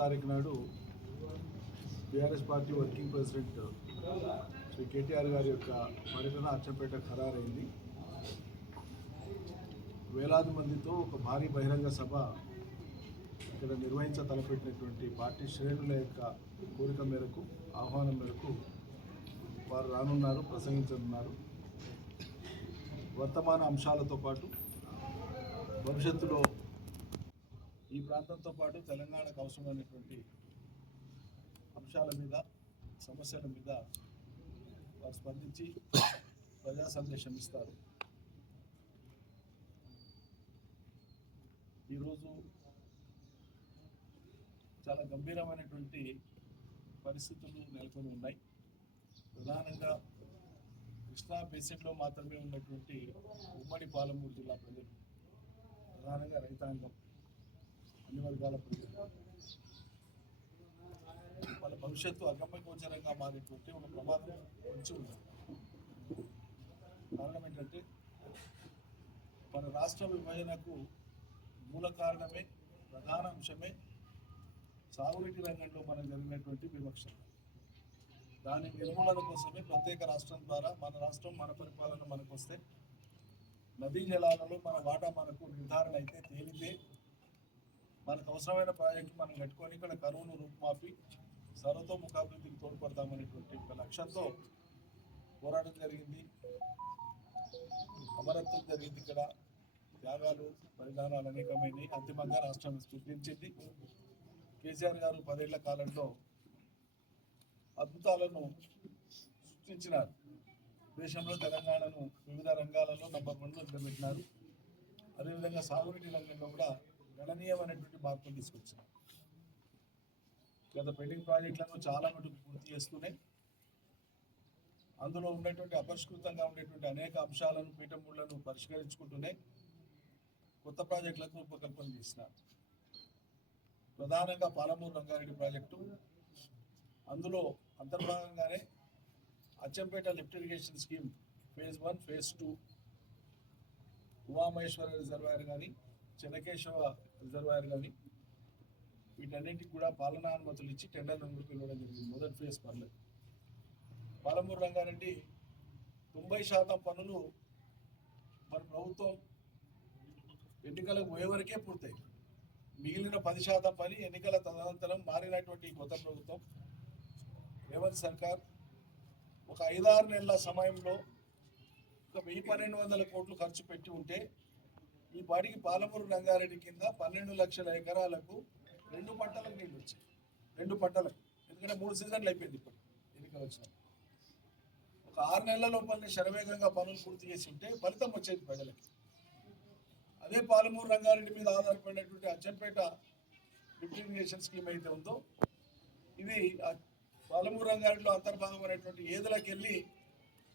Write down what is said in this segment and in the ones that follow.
తారీఖు నాడు TRS party working president Shri KTR గారి యొక్క పర్యటన అచ్చంపేట ఖరారైంది. వేలాది మందితో ఒక భారీ బహిరంగ సభ ఇక్కడ తలపెట్టినటువంటి పార్టీ శ్రేణుల యొక్క కోరిక మేరకు, ఆహ్వానం మేరకు వారు రానున్నారు, ప్రసంగించనున్నారు. వర్తమాన అంశాలతో పాటు భవిష్యత్తులో ఈ ప్రాంతంతో పాటు తెలంగాణకు అవసరమైనటువంటి అంశాల మీద, సమస్యల మీద వారు స్పందించి ప్రజా సందేశం ఇస్తారు. ఈరోజు చాలా గంభీరమైనటువంటి పరిస్థితులు నెలకొని ఉన్నాయి. ప్రధానంగా కృష్ణా బేసిన్లో మాత్రమే ఉన్నటువంటి ఉమ్మడి పాలమూరు జిల్లా ప్రజలు, ప్రధానంగా రైతాంగం, అన్ని వర్గాల ప్రజలు, వాళ్ళ భవిష్యత్తు అగమ్యగోచరంగా మారేటువంటి ఒక ప్రమాదం వచ్చి ఉంది. కారణం ఏంటంటే మన రాష్ట్ర విభజనకు మూల కారణమే, ప్రధాన అంశమే సాగునీటి రంగంలో మనకు జరిగినటువంటి వివక్ష. దాని నిర్మూలన కోసమే ప్రత్యేక రాష్ట్రం ద్వారా మన రాష్ట్రం, మన పరిపాలన మనకు వస్తే, నదీ జలాలలో మన వాటా మనకు నిర్ధారణ అయితే తేలితే, మనకు అవసరమైన ప్రాజెక్టు మనం కట్టుకొని ఇక్కడ కరువును రూపుమాపి సర్వతోముఖాభివృద్ధికి తోడ్పడతామనేటువంటి ఒక లక్ష్యంతో పోరాటం జరిగింది, అమరత్వం జరిగింది. ఇక్కడ త్యాగాలు, బలిదానాలు అనేకమైనవి. అంతిమంగా రాష్ట్రాన్ని స్ఫూర్తించింది. కేసీఆర్ గారు 10 ఏళ్ల కాలంలో అద్భుతాలను సృష్టించినారు. దేశంలో తెలంగాణను వివిధ రంగాలలో నంబర్ 1లో నిలబెట్టినారు. అదేవిధంగా సాగునీటి రంగంలో కూడా గణనీయమైనటువంటి మార్పులు తీసుకొచ్చారు. గత పెండింగ్ ప్రాజెక్టులను చాలా మటుకు పూర్తి చేస్తూనే, అందులో ఉండేటువంటి అపరిష్కృతంగా ఉండేటువంటి అనేక అంశాలను, పీఠములను పరిష్కరించుకుంటూనే కొత్త ప్రాజెక్టులకు రూపకల్పన చేసినారు. ప్రధానంగా పాలమూరు రంగారెడ్డి ప్రాజెక్టు, అందులో అంతర్భాగంగానే Achampet lift irrigation scheme phase 1, phase 2, Umamaheshwara reservoir కానీ, చెన్నకేశవ రిజర్వాయర్ కానీ, వీటన్నింటికి కూడా పాలనా అనుమతులు ఇచ్చి టెండర్లను పిలవడం జరిగింది. మొదటి ఫేజ్ పర్లేదు. పాలమూరు రంగారెడ్డి 90% పనులు మన ప్రభుత్వం ఎన్నికలకు పోయే వరకే పూర్తయి, మిగిలిన 10% పని ఎన్నికల తదనంతరం మారినటువంటి కొత్త ప్రభుత్వం రేవంత్ సర్కార్ ఒక 5-6 నెలల సమయంలో ఒక 1,1200 కోట్లు ఖర్చు పెట్టి ఉంటే, ఈ పాటికి పాలమూరు రంగారెడ్డి కింద 12 లక్షల ఎకరాలకు 2 పంటలకు నీళ్ళు వచ్చాయి. 2 పంటలకు, ఎందుకంటే 3 సీజన్లు అయిపోయింది. ఇప్పుడు ఎన్నికలు వచ్చిన ఒక 6 నెలల లోపలనే శరవేగంగా పనులు పూర్తి చేసి ఉంటే ఫలితం వచ్చేది ప్రజలకి. అదే పాలమూరు రంగారెడ్డి మీద ఆధారపడినటువంటి అచ్చంపేట లిఫ్ట్ ఇరిగేషన్ స్కీమ్ అయితే ఉందో, ఇది పాలమూరు రంగారెడ్డిలో అంతర్భాగమైనటువంటి ఏదులకు వెళ్ళి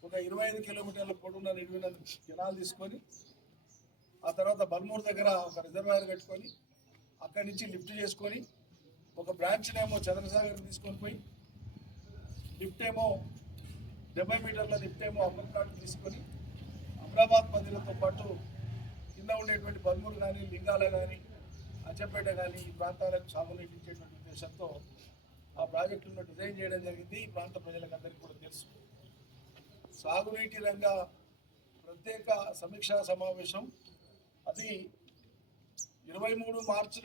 ఒక 25 కిలోమీటర్ల పొడవున నిలువున కెనాల్ తీసుకొని, ఆ తర్వాత బల్మూరు దగ్గర ఒక రిజర్వాయర్ కట్టుకొని, అక్కడి నుంచి లిఫ్ట్ చేసుకొని, ఒక బ్రాంచ్నేమో చంద్రసాగర్ తీసుకొని పోయి, లిఫ్ట్ ఏమో 70 మీటర్ల లిఫ్ట్ ఏమో అమర్నాథ్ తీసుకొని, అమరాబాద్ మధ్యలతో పాటు కింద ఉండేటువంటి బల్మూరు కానీ, లింగాల కానీ, అచ్చంపేట కానీ ఈ ప్రాంతాలకు సాగునీటి ఇచ్చేటువంటి ఉద్దేశంతో ఆ ప్రాజెక్టులను డిజైన్ చేయడం జరిగింది. ఈ ప్రాంత ప్రజలకు అందరికీ కూడా తెలుసు. సాగునీటి రంగ ప్రత్యేక సమీక్షా సమావేశం అది 23 మార్చి